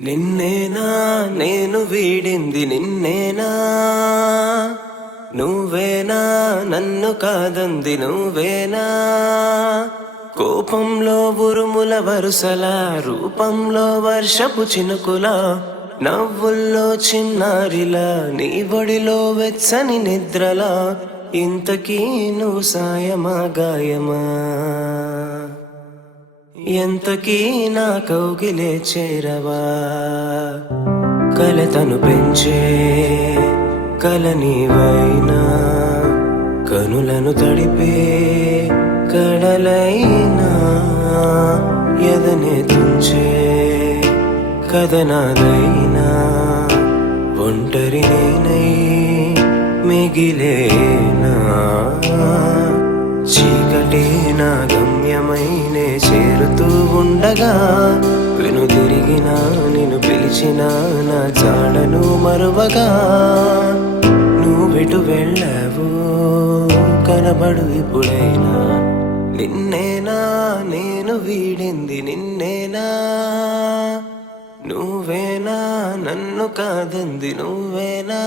నిన్నేనా నేను వీడింది నిన్నేనా, నువ్వేనా నన్ను కాదంది నువ్వేనా. కోపంలో ఉరుముల వరుసల, రూపంలో వర్షపు చినుకుల, నవ్వుల్లో చిన్నారిలా, నీ బొడిలో వెచ్చని నిద్రలా. ఇంతకీ నువ్వు సాయమా గాయమా, ఎంతకీ నా కౌగిలే చేరవా. కలతను పెంచే కల నీవైనా, కనులను తడిపే కడలైనా, ఎదనే తుంచే కథనాదైనా, ఒంటరి నేనై మిగిలేనా. చీకటే నా గమ్యమైనే చేరుతూ ఉండగా, వెనుదిరిగినా నిన్ను పిలిచినా నా జాడను మరువగా. నువ్వెటు వెళ్ళావు కనబడు ఇప్పుడైనా, నిన్నేనా నేను వీడింది నిన్నేనా, నువ్వేనా నన్ను కాదంది నువ్వేనా.